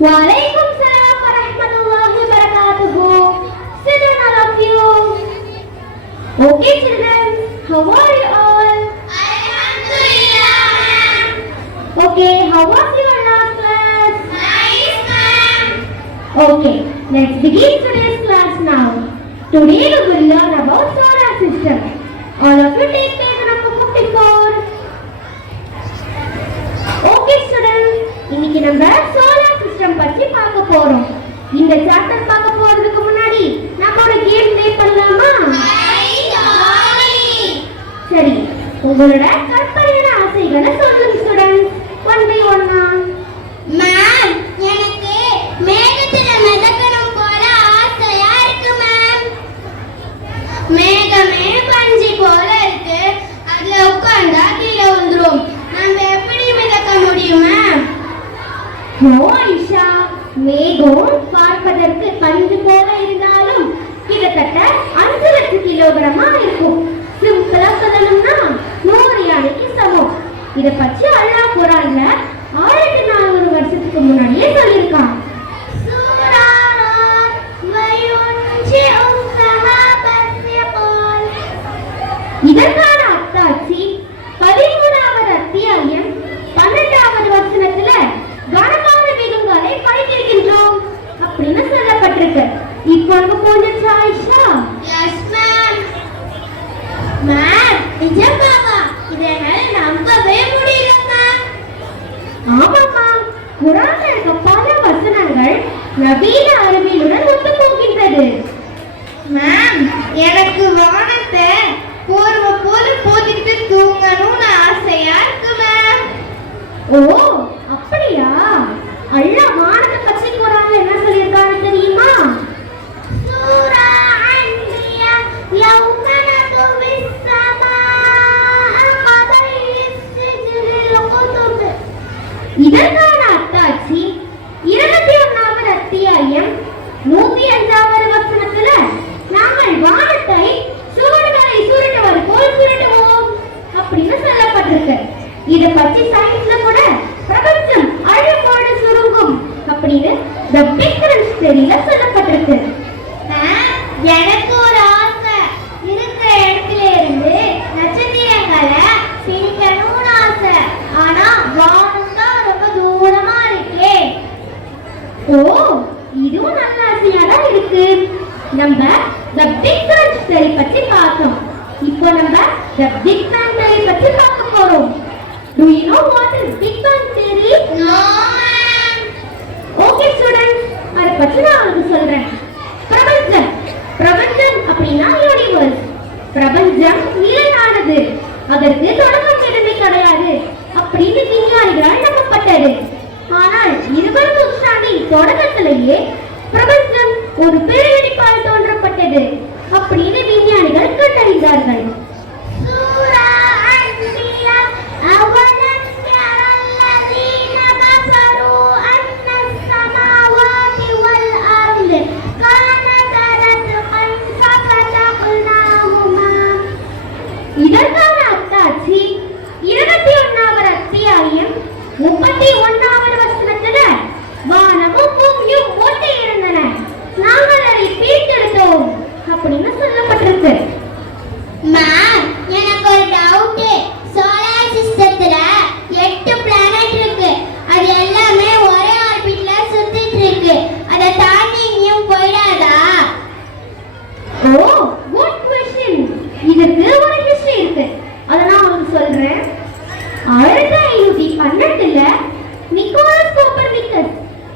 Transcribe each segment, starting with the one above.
Waalaikumsalam warahmatullahi wabarakatuh. Okay, children, how are you all? Alhamdulillah, ma'am. Okay, how was your last class? Nice, ma'am. Okay, let's begin today's class now. Today we will learn about solar system. All of you take page number 54. Okay, students, இன்னைக்கு நம்ம solar system பத்தி பார்க்க போறோம். இந்த chapter பார்க்க போறதுக்கு முன்னாடி நம்ம ஒரு கேம் ப்ளே பண்ணலாமா? சரி, உங்களோட கற்பனையான ஆசைகளை சொல்லுங்க ஸ்டூடண்ட்ஸ். ஒன் பை ஒன்னா. மேம், எனக்கு மேகத்துல மிதக்கணும் போல ஆசையா இருக்கு மேம். மேகமே பஞ்சு போல இருக்கு. அதுல உட்கார்ந்தா கீழே வந்துரும். நம்ம எப்படி மிதக்க முடியும் மேம்? ஓ ஐஷா, மேகம் பார்ப்பதற்கு பஞ்சு போல இருந்தாலும் கிட்டத்தட்ட 5 லட்சம் கிலோகிராமா இருக்கும். சிம்பிளா சொல்லணும்னா 100 யானைக்கு சமம். இத பத்தி அல்லாஹ் குர்ஆன்ல 1400 வருஷத்துக்கு முன்னாடியே சொல்லியிருக்கான். இதற்கான அத்தாட்சி 13வது அத்தியாயம் 12வது வசனத்துல கனமான மேகங்களை படைத்திருக்கின்றோம் அப்படின்னு சொல்லப்பட்டிருக்கு. இப்போ அங்க போனச்சா ஐஷா? Yes ma'am. மேம், நிஜமாவா? இதை என்னால நம்பவே முடியல மேம். ஆமாமா, குர்ஆன்ல இருக்க பல வசனங்கள் நவீன அறிவியலுடன் ஒத்து போகின்றது. மேம், எனக்கு வானத்தை போர்வை போல போத்திக்கிட்டு தூங்கணும்னு ஆசையா இருக்கு மேம். ஓ அப்படியா? அல்லாஹ் வானத்தை பற்றி குர்ஆன்ல என்ன சொல்லியிருக்காரு தெரியுமா? சூரா அன்பியா யௌம நதுவிஸ் ஸமாஅ கதைஸ் சிஜ்ரில் குதுப். இதற்கான அத்தாட்சி 21வது அத்தியாயம் 105வது வசனத்துல நாங்கள் வானத்தை சுவடுகளை சுருட்டுவது போல் சுருட்டுவோம் அப்படின்னு சொல்லப்பட்டிருக்கு. இத பத்தி சயின்ஸ்ல கூட பிரபஞ்சம் அழுக்கோடு சுருங்கும் அப்படின்னு The Big Crunch Theoryல சொல்லப்பட்டிருக்கு. எனக்கு ஒரு ஆசை. இருக்கிற இடத்துல இருந்து நட்சத்திரங்களை பிரிக்கணும்னு ஆசை. ஆனா வானம் தான் ரொம்ப தூரமா இருக்கே. ஓ, இதுவும் நல்ல ஆசையா தான் இருக்கு. நம்ம The Big Crunch Theory பத்தி பார்த்தோம். இப்போ நம்ம The Big Bang Theory பத்தி பார்க்க போறோம். Do you know what is Big Bang Theory? No, ma'am. Okay students, அத பத்தி நான் உங்களுக்கு சொல்றேன். பிரபஞ்சம் அப்படின்னா யூனிவர்ஸ். பிரபஞ்சம் நிலையானது, அதற்கு தொடக்கம் எதுவுமே கிடையாது அப்படின்னு விஞ்ஞானிகளால் நம்பப்பட்டது. ஆனால் 20 நூற்றாண்டின் தொடக்கத்திலேயே பிரபஞ்சம் ஒரு பெருவெடிப்பால் தோன்றப்பட்டது அப்படின்னு விஞ்ஞானிகள் கண்டறிந்தார்கள். சூரா அன்பியா அவலம் யரல்லதீன கஃபரு அன்னஸ் ஸமாவாதி வல் அர்ض கானதா ரத்கன் ஃபஃபதக்னாஹுமா. இதற்கான அத்தாட்சி 21வது அத்தியாயம் 31வது வசனத்துல வானமும் பூமியும் ஒட்டி இருந்தன, நாங்கள் அதை பிரித்தெடுத்தோம் அப்படின்னு சொல்லப்பட்டிருக்கு. மேம், எனக்கு ஒரு டவுட். சோலார் சிஸ்டத்துல 8 பிளானட் இருக்கு. அது எல்லாமே ஒரே ஆர்பிட்ல சுத்திட்டு இருக்கு. அதை தாண்டி எங்கேயும் போயிடாதா? ஓ, குட் क्वेश्चन. இதுக்கு ஒரு ஹிஸ்டரி இருக்கு, அத நான் உங்களுக்கு சொல்றேன். 1512ல நிக்கோலஸ் கோப்பர்னிக்கஸ்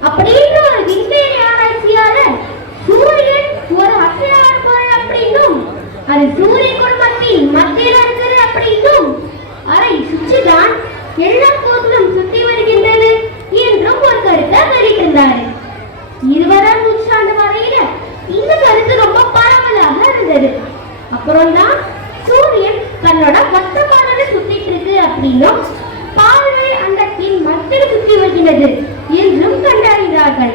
அப்படின்ற ஒரு விண்வெளி ஆராய்ச்சியாளர் சூரியன் ஒரு அசையாத பொருள் அப்படின்னும் அது சூரிய குடும்பத்தின் மத்தியில இருக்குது அப்படின்னும் அதை சுற்றிதான் எல்லா கோள்களும் சுற்றி வருகின்றது என்றும் ஒரு கருத்தை வெளியிட்டிருந்தாரு. 20ஆம் நூற்றாண்டு வரையில இந்த கருத்து ரொம்ப பரவலாக இருந்தது. அப்புறம் தான் சூரியன் தன்னோட வட்டப்பாதையில சுத்திட்டு இருக்கு அப்படின்னும் பால்வெளி அண்டத்தின் மத்தியில் சுற்றி வருகிறது என்றும் கண்டறிந்தார்கள்.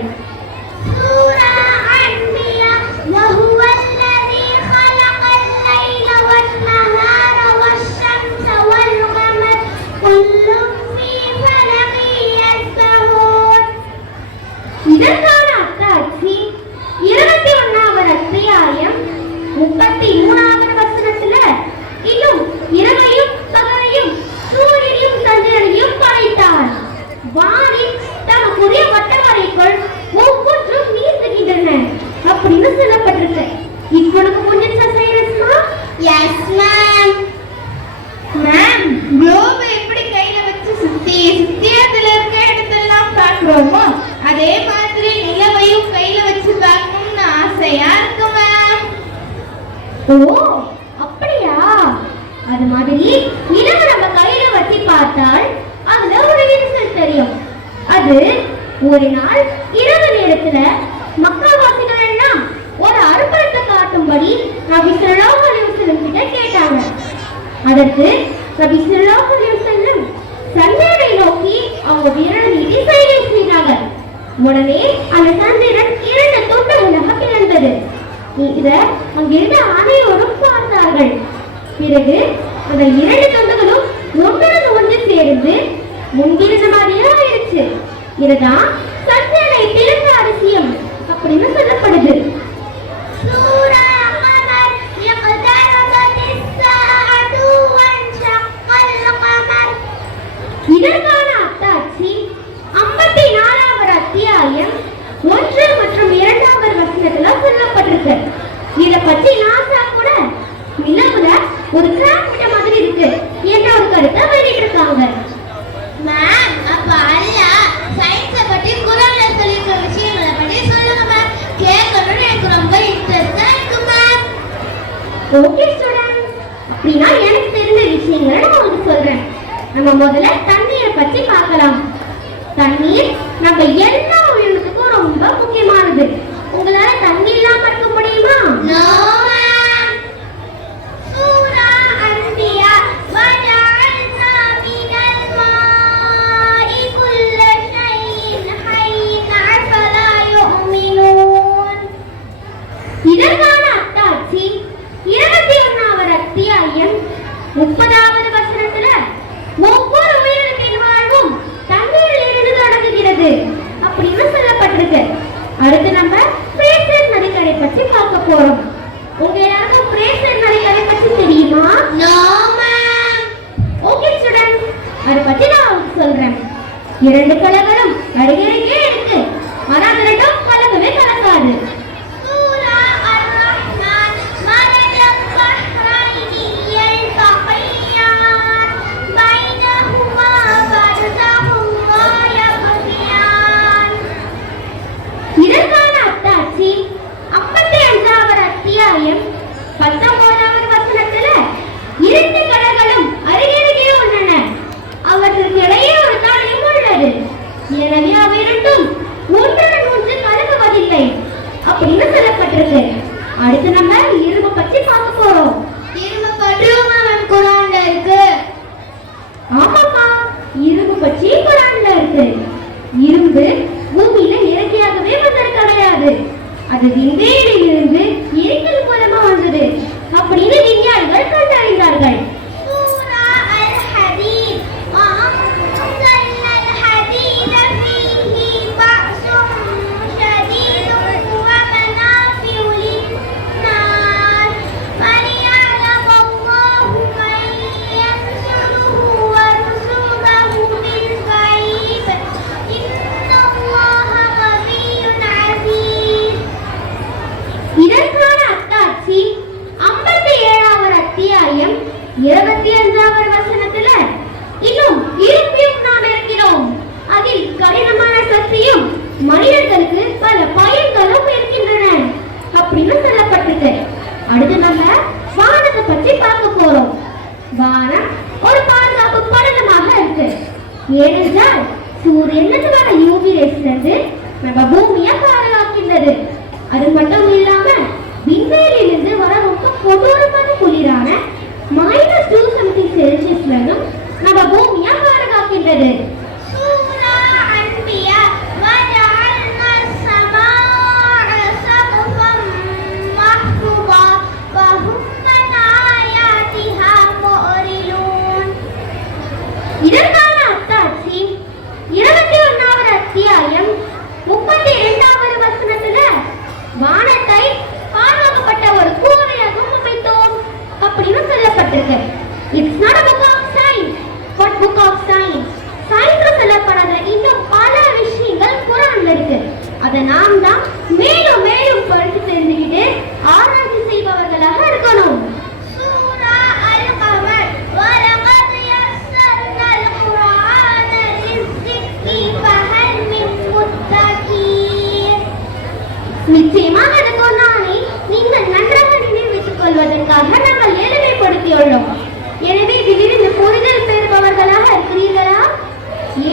சூரா அன்பியா வஹுவ அல்லதீ خلقல் லைல வன்-நஹார வஷ்-ஷம்ஸ வல்-கமர் குல்லும் ஃபீ ஃபலகின் யஸ்பஹூன். இதற்கான அத்தாட்சி 21வது அத்தியாயம் 33வது வசனத்தில் ஓ அப்படியா? அது மாதிரி நிலவு நம்ம கையில வச்சு பார்த்தால் அதுல ஒரு விரிசல் தெரியும். அது ஒரு நாள் இரவு நேரத்துல மக்கள்வாசிகள் எல்லாம் ஒரு அற்புதத்தை காட்டும்படி நபி ஸல்லல்லாஹு அலைஹி வஸல்லம் கிட்ட கேட்டாங்க. அதற்கு நபி ஸல்லல்லாஹு அலைஹி வஸல்லம் சந்திரனை நோக்கி அவங்க விரல் நீட்டி சைகை செய்தாங்க. உடனே அந்த சந்திரன் 2 துண்டுகளாக பிளந்தது. இத அங்கிருந்த அனைவரும் பார்த்தார்கள். பிறகு அந்த 2 துண்டுகளும் ஒன்றுடன் ஒன்று சேர்ந்து முன்பிருந்த மாதிரியே ஆயிடுச்சு. இதுதான் சந்திரனை பிளந்த அதிசயம் அப்படின்னு சொல்லப்படுது. இதற்கான அத்தாட்சி 54வது அத்தியாயம் 1 மற்றும் 2வது வசனத்துல சொல்லப்பட்டிருக்கு. இத பத்தி நாசா கூட நிலவுல ஒரு கிராஃப்ட் மாதிரி இருக்கு என்ற ஒரு கருத்தை வெளியிட்டு இருக்காங்க. மேம், அப்ப அல்லாஹ் சயின்ஸை பத்தி குர்ஆன்ல சொல்லியிருக்கிற விஷயங்களை பத்தி சொல்லுங்க மேம். கேட்கணும்னு எனக்கு ரொம்ப இன்ட்ரெஸ்டா இருக்கு மேம். ஓகே ஸ்டூடண்ட்ஸ், அப்படின்னா எனக்கு தெரிஞ்ச விஷயங்களை நான் உங்களுக்கு சொல்றேன். நம்ம முதல்ல தண்ணீரை பத்தி பார்க்கலாம். தண்ணீர் நம்ம எல்லா உயிரினத்துக்கும் ரொம்ப முக்கியமானது. உங்களால தண்ணி இல்லாம இருக்க முடியுமா? No ma'am. சூரா அன்பியா வஜஅல்னா மினல் மாஇ குல்ல ஷைஇன் ஹய்யின் அஃபலா யுமினூன். இதற்கான அத்தாட்சி 21வது அத்தியாயம் 30வது வசனத்துல ஒவ்வொரு உயிரினத்தின் வாழ்வும் தண்ணீரில் இருந்து தொடங்குகிறது அப்படின்னு சொல்லப்பட்டிருக்கு. அடுத்து நம்ம பிரேசர் நதிக்கரை பற்றி பார்க்க போறோம். உங்க எல்லாருக்கும் பிரேசர் நதிக்கரை பற்றி தெரியுமா? No ma'am. ஓகே ஸ்டூடண்ட்ஸ், அதை பத்தி நான் உங்களுக்கு சொல்றேன். 2 கலங்களும் அருகருகே இருக்கு, ஆனா அது ரெண்டும் கலக்கவே கலக்காது. சூரா அர்-ரஹ்மான் மரஜல் பஹ்ரைனி யல்தகியான் பைனஹுமா பர்ஸஹும் லா யப்கியான். இதற்கான அத்தாட்சி 55வது அத்தியாயம் 19வது வசனத்துல 2 கடல்களும் அருகருகே உள்ளன, அவற்றுக்கு இடையே ஒரு தடையும் உள்ளது, எனவே அவை இரண்டும் ஒன்றுடன் ஒன்று கலங்குவதில்லை அப்படின்னு சொல்லப்பட்டிருக்கு. அடுத்து நம்ம இரும்பு பற்றி பார்க்க போறோம். இரும்பு பற்றியும் மேம் குர்ஆன்ல இருக்கு. ஆமாப்பா, இரும்பு பற்றி குர்ஆன்ல இருக்கு. இரும்பு பூமியில இயற்கையாகவே வந்தது கிடையாது, அது விண்வெளியில் இருந்து இயற்கை மூலமா வந்தது அப்படின்னு விஞ்ஞானிகள் கண்டறிந்தார்கள். சூரா அல்-ஹதீத் வஅன்ஸல்னா அல்-ஹதீத ஃபீஹி பஅஸுன் ஷதீதுன் வமனாஃபிஉ லின்-நாஸ் வலியஅலமல்லாஹு மன் யன்சுருஹு வருசுலஹு பில்-கய்ப் இன்னல்லாஹ கவிய்யுன் அஸீஸ். இதற்கான அத்தாட்சி 57வது அத்தியாயம் 25வது வசனத்துல இன்னும் இருப்பியும் நாம் இருக்கிறோம், அதில் கடினமான சக்தியும் மனிதர்களுக்கு பல பயன்களும் இருக்கின்றன அப்படின்னு சொல்லப்பட்டிருக்கு. அடுத்து நம்ம வானத்தை பற்றி பார்க்க போறோம். வானம் ஒரு பாதுகாப்பு படலமாக இருக்கு. ஏனென்றால் சூரியனுக்கு வர யூவி ரேஸ்ல இருந்து நம்ம பூமியை பாதுகாக்கின்றது. அது மட்டும் இல்லாம விண்வெளியிலிருந்து வர ரொம்ப கொடூரமான குளிரான -2°C நம்ம பூமியை பாதுகாக்கின்றது. சூரா அன்பியா வஜஅல்னா ஸமாஅ ஸக்ஃபன் மஹ்ஃபூபா வஹும் மன் ஆயாத்திஹா முஅரிலூன். இதற்கான அத்தாட்சி 21வது அத்தியாயம் 32வது வசனத்துல வானத்தை பாதுகாக்கப்பட்ட ஒரு கூரையாகவும் அமைத்தோம் அப்படின்னு சொல்லப்பட்டிருக்கு. It's not a book of science, but book of science. சயின்ஸ்ல சொல்லப்படாத இன்னும் பல விஷயங்கள் குர்ஆன்ல இருக்கு. அதை நாம் தான் மேலும் மேலும் படித்து தெரிஞ்சுக்கிட்டு ஆராய்ச்சி செய்பவர்களாக இருக்கணும். சூரா அல்-கமர் வலகத் யஸ்ஸர்னல் குர்ஆன லிஸ்ஸிக்ரி ஃபஹல் மின் முத்தகீன். நிச்சயமாக அந்த குர்ஆனை நீங்கள் நன்றாக நினைவில் வைத்துக் வைத்துக் கொள்வதற்காக நாங்கள் எளிமைப்படுத்தியுள்ளோம். எனவே இதிலிருந்து புரிதல் பெறுபவர்களாக இருக்கிறீர்களா?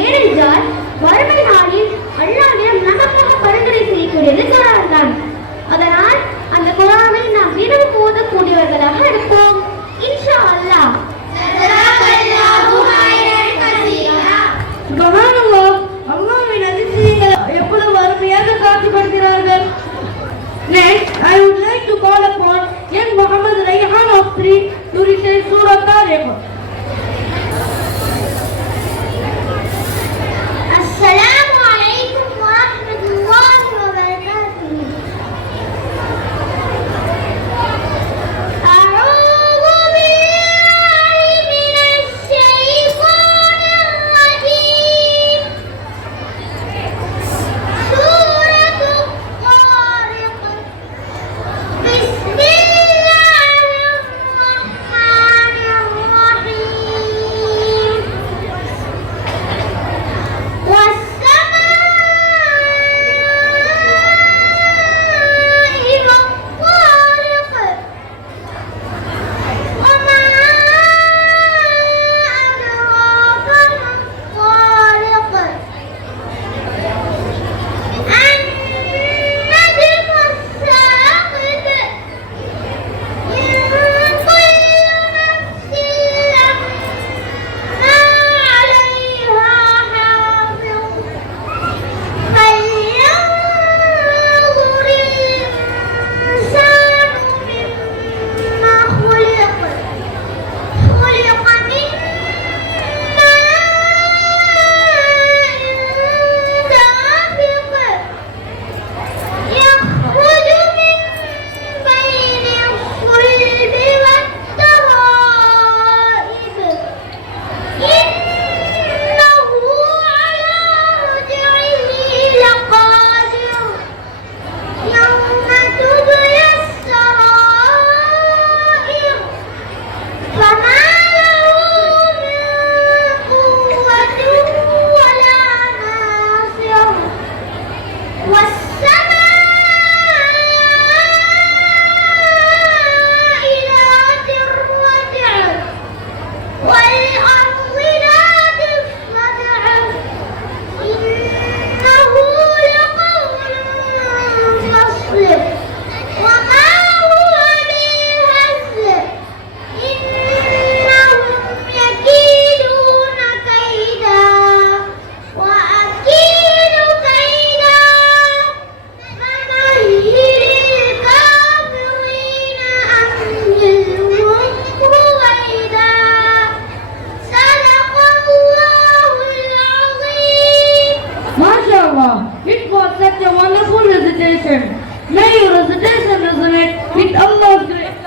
ஏனென்றால் வறுமை நாளில் அல்லாஹ்விடம் நமக்காக பரிந்துரை செய்யக்கூடியது குர்ஆன் தான். அதனால் அந்த குர்ஆனை நாம் தினமும் ஓதக்கூடியவர்களாக இருப்போம் இன்ஷா அல்லாஹ். சுப்ஹானல்லாஹ், அல்லாஹ்வின் அதிசயங்களை எவ்வளவு அருமையாக காட்சிப்படுத்தினார்கள். Next, I would like to call upon young Muhammad Rayhan of 3 to recite Surah Tariq. Assalamu alaikum wa rahmatullahi wa barakatuh. A'udhu billahi minash shaitanir rajim. Suratul Tariq. Bismillahirrahmanirrahim. It was such a wonderful recitation. May your recitation resonate with Allah's grace.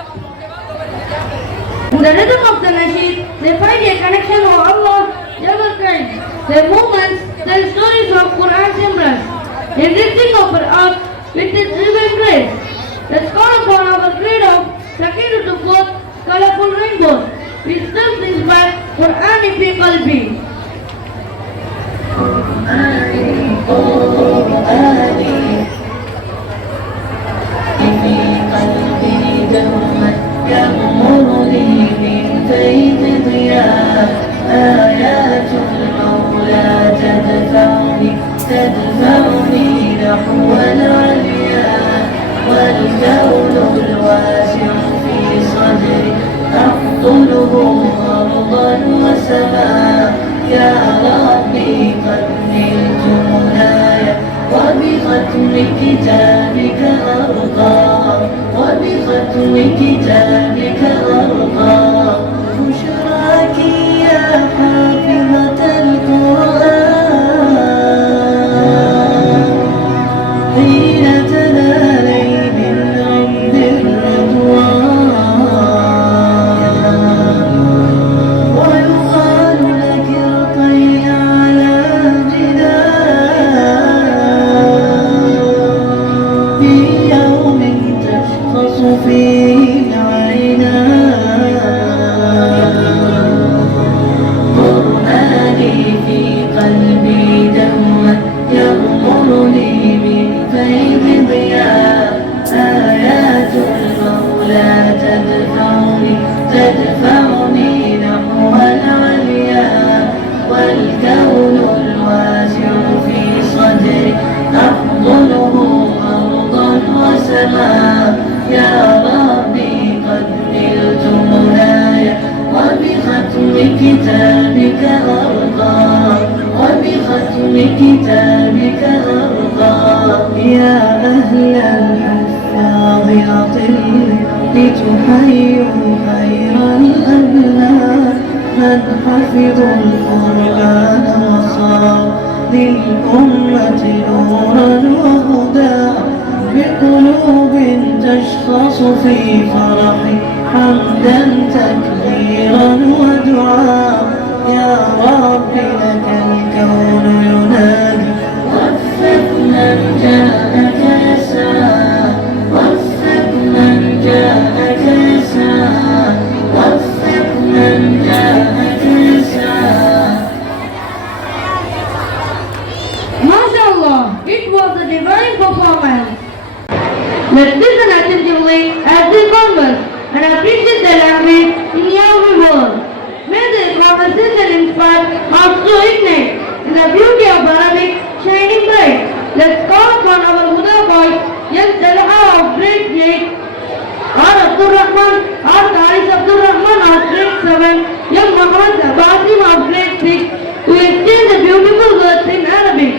In the rhythm of the nasheed, they find a connection with Allah, ever kind. Their movements tell stories of Quran symbols, enriching our art with its divine grace. Let's call upon our creed of Sakina to forth colorful rainbows. We still inspire Quran fi qalbi. في قلبي دوما يغمرني من فيض ضياء آيات المولى تدفعني نحو العليا والكون الواسع في صدري أفضله أرضا وسماء يا ربي قد نلت منايا وبختم كتابك أرضى وبختم كتابك أرضى بشراك يا حافظة القرآن حين تنالي من عند الرضوان ويقال لك ارقي على جدار في يوم تشخص فيه العينان قرآني في قلبي دوما يغمرني من فيض ضياء آيات المولى السماء يا ربي قد نلت منايا وبختم كتابك أرضى وبختم كتابك أرضى يا أهل الحفاظ أطل لتحيوا خير الأبناء من حفظوا القرآن وصار للأمة نورا وهدى بقلوب تشخص في فرح حمدا تكبيرا ودعاء يا رب لك الكون ينادي وفق من جاءك يسعى وفق من جاءك يسعى وفق من جاءك يسعى. MashaAllah, it was a divine performance. Let's listen attentively as they converse and appreciate the language in every word. May their conversation inspire hearts to ignite in the beauty of Arabic shining bright. Let's call upon our Huda boy, young Talha of grade 8, or Abdul Rahman, or Taris Abdul Rahman of grade 7, young Muhammad Basim of grade 6, to exchange the beautiful words in Arabic.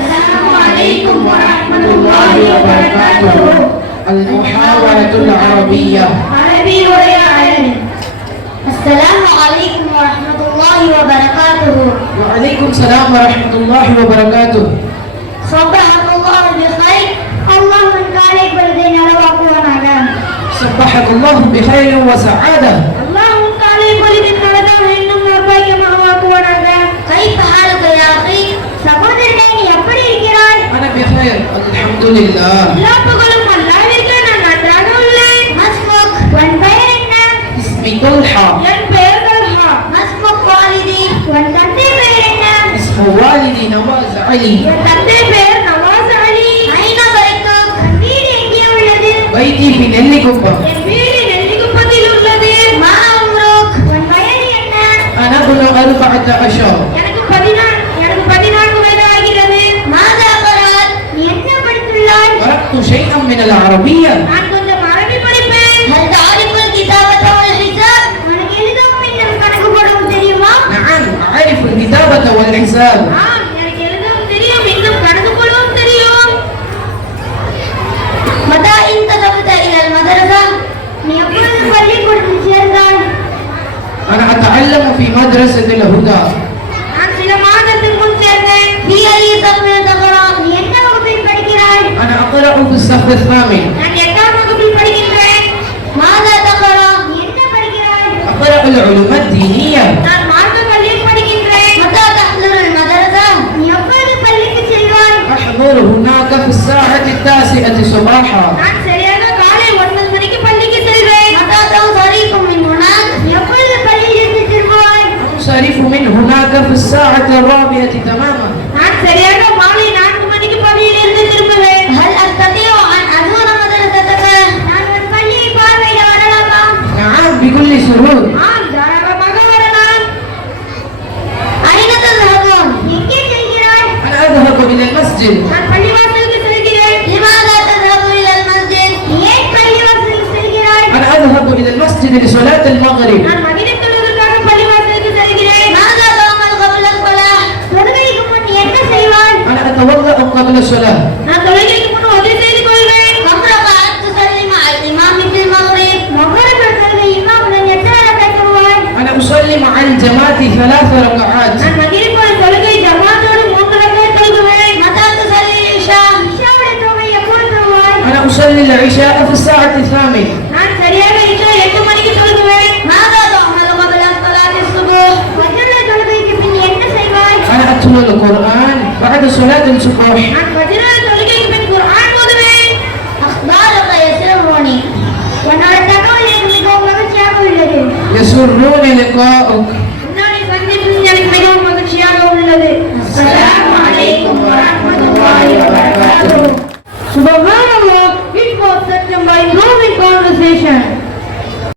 Assalamualaikum warahmatullahi wabarakatuh. المحاورة العربية. عربي ورياء. Assalamualaikum warahmatullahi wabarakatuh. وعليكم السلام ورحمة الله وبركاته. Subhanallah bikhair. Allah mengkali berdengar nalawakuanaga. صبحك الله بخير وسعادة. Allah mengkali berdengar innum narbaika nalawakuanaga. Kaifa haluka ya akhi? சகோதரனே நீ எப்படி இருக்கிறாய்? أنا بخير الحمد لله. எல்லா புகழும் அல்லாஹ்விற்கே நான் நன்றாக உள்ளேன். மஸ்முக் உன் பெயர் என்ன? اسمي طلحة. என் பெயர் தல்ஹா. மஸ்முக் வாலிதி உன் தந்தை பெயர் என்ன? اسم والدي نواز علي. என் தந்தை பெயர் நவாஸ் அலி. ஐன பைத்துக் உன் வீடு எங்கே உள்ளது? بيتي في نيليكوبا. என் வீடு நெல்லிக்குப்பத்தில் உள்ளது. மா உம்ருக் உன் வயது என்ன? أنا ابن 14. எனக்கு 14 வயது ஆகிறது. மாதா கராத் நீ என்ன படித்துள்ளாய்? قرأت شيئا من العربية. நான் கொஞ்சம் அரபி படிப்பேன். هل تعرف الكتابة والحساب؟ உனக்கு எழுதவும் இன்னும் கணக்கு போடவும் தெரியுமா? نعم أعرف الكتابة والحساب. ஆம், எனக்கு எழுதவும் தெரியும், இன்னும் கணக்கு போடவும் தெரியும். متى انتسبت إلى المدرسة؟ நீ எப்பொழுது பள்ளிக்கூடத்தில் சேர்ந்தாய்? أنا أتعلم في مدرسة الهدى. நான் சில மாதத்துக்கு முன் சேர்ந்தேன். في أي صف تقرأ؟ நீ என்ன வகுப்பில் படிக்கிறாய்? أنا أقرأ في الصف الثامن. நான் 8ஆம் வகுப்பில் படிக்கின்றேன். ماذا تقرأ؟ நீ என்ன படிக்கிறாய்? أقرأ العلوم الدينية. நான் மார்க்க பள்ளியில் படிக்கின்றேன். متى تحضر المدرسة؟ நீ எப்பொழுது பள்ளிக்கு செல்வாய்? أحضر هناك في الساعة 9 صباحا. நான் சரியாக காலை 9 மணிக்கு பள்ளிக்கு செல்வேன். متى تنصرف من هناك؟ நீ எப்பொழுது பள்ளியிலிருந்து திரும்புவாய்? أنصرف من هناك في الساعة 4 تماما. நான் சரியாக மாலை 4 மணிக்கு பள்ளியிலிருந்து திரும்புவேன். هل أستطيع أن أزور مدرستك؟ நான் உன் பள்ளியை பார்வையிட வரலாமா? نعم بكل سرور. ஆம், தாராளமாக வரலாம். أين تذهبون؟ எங்கே செல்கிறாய்? أنا أذهب إلى المسجد. நான் பள்ளிவாசலுக்கு செல்கிறேன். لماذا تذهب إلى المسجد؟ ஏன் பள்ளிவாசலுக்கு செல்கிறாய்? أنا أذهب إلى المسجد لصلاة المغرب. நான் மகிழ்ச்சி தொழுவதற்காக பள்ளிவாசலுக்கு செல்கிறேன். ماذا تعمل قبل الصلاة؟ தொழுகைக்கு முன் நீ என்ன செய்வாய்? أنا أتوضأ قبل الصلاة. நான் தொழுகைக்கு முன் உதவி செய்து கொள்வேன். كم ركعة تصلي مع الإمام في المغرب؟ மகரிப் தொழுகை இமாமுடன் எத்தனை ரக்அத் தொழுவாய்? أنا أصلي مع الجماعة 3 ركعات. நான் மகிழ்ச்சி தொழுகை ஜமாத்தோடு 3 ரக்அத் தொழுவேன். متى تصلي العشاء؟ இஷாவுடைய தொழுகை எப்போது தொழுவாய்? أنا أصلي العشاء في الساعة 8. நான் சரியாக இஷா 8 மணிக்கு தொழுவேன். ماذا تعمل قبل صلاة الصبح؟ ஃபஜ்ர் தொழுகைக்கு பின் என்ன செய்வாய்? أنا أتلو القرآن بعد صلاة الصبح. நான் ஃபஜ்ர் தொழுகைக்கு பின் குர்ஆன் ஓதுவேன். أخبارك يسرني. உன்னோட தகவல் எனக்கு மிகவும் மகிழ்ச்சியாக உள்ளது. يسرني لقاؤك.